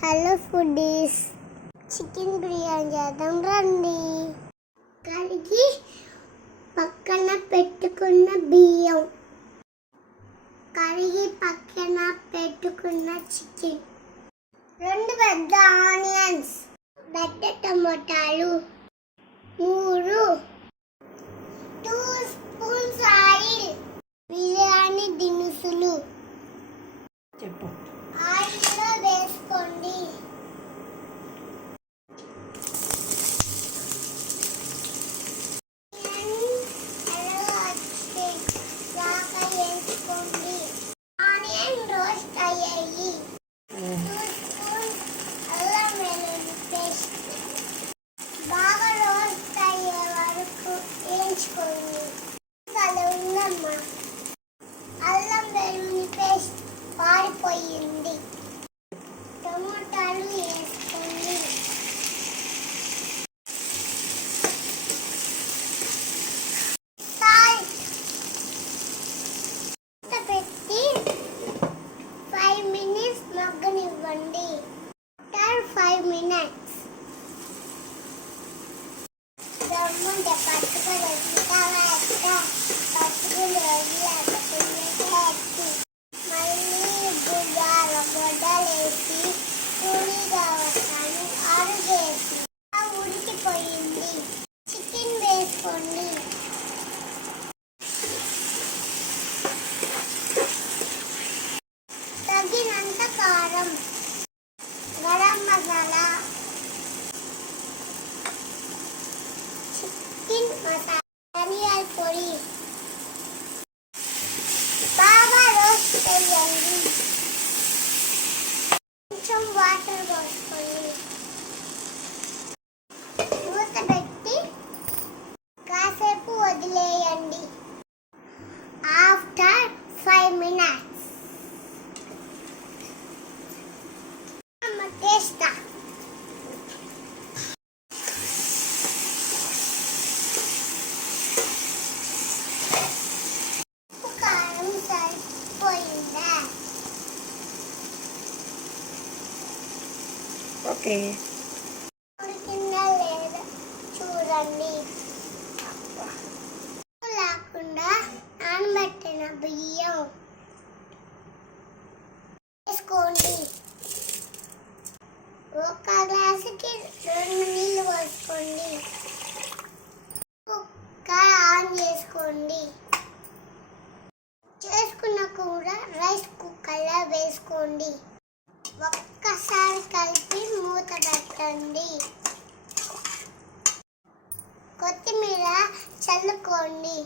Hello foodies, chicken biryani చేద్దాం రండి. కడిగి పక్కన పెట్టుకున్న బియ్యం, కడిగి పక్కన పెట్టుకున్న చికెన్, 2 పెద్ద ఆనియన్స్, పెద్ద టమోటాలు, 3 2 స్పూన్స్ ఆయిల్, బిర్యానీ దినుసులు చెప్పు. ఆయిల్లో వేసుకోండి. ఆనియన్ రోస్ట్ అయ్యాయి. 2 స్పూన్స్ అల్లం వెల్లుల్లి పేస్ట్ బాగా రోస్ట్ అయ్యే వరకు వేయించుకోండి. ఉందమ్మా, అల్లం వెల్లుల్లి పేస్ట్ పారిపోయింది. టమోటాలు వేసుకోండి. సాల్ట్ పెట్టి 5 మినిట్స్ మగ్గనివ్వండి. 5 మినిట్స్ దమ్ముంటే పట్టుకొని పట్టుకుని మళ్ళీ భుజాల గొడ్డలేసి పొడిగా వస్తాను అరుగేసి ఉడికిపోయింది. చికెన్ వేసుకోండి. తగినంత కారం, గరం మసాలా, చికెన్ మసాలా, ధనియాల పొడి బాగా రోస్ట్ చేయండి. కొంచెం వాటర్ పోసుకోండి. మూత పెట్టి కాసేపు వదిలేయండి. ఆఫ్టర్ 5 మినిట్స్ టేస్ట్ కారం సరిపోయిందా? ఓకే. ఉడికిందా లేదా చూడండి. లేకుండా నానబెట్టిన బియ్యం వేసుకోండి. 1 గ్లాసుకి 2 నీళ్ళు పోసుకోండి. కుక్కర్ ఆన్ చేసుకోండి. చేసుకున్న కూర రైస్ కుక్కర్లో వేసుకోండి. ఒక్కసారి కలిపి మూత పెట్టండి. కొత్తిమీర చల్లుకోండి.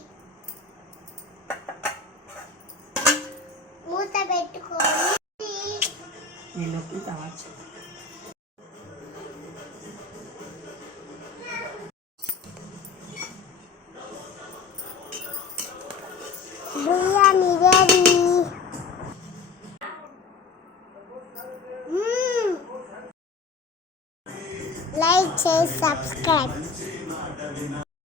మూత పెట్టుకొని నీళ్ళకి కావచ్చు. బిర్యానీ రెడీ. లైక్ చేసి సబ్స్క్రైబ్.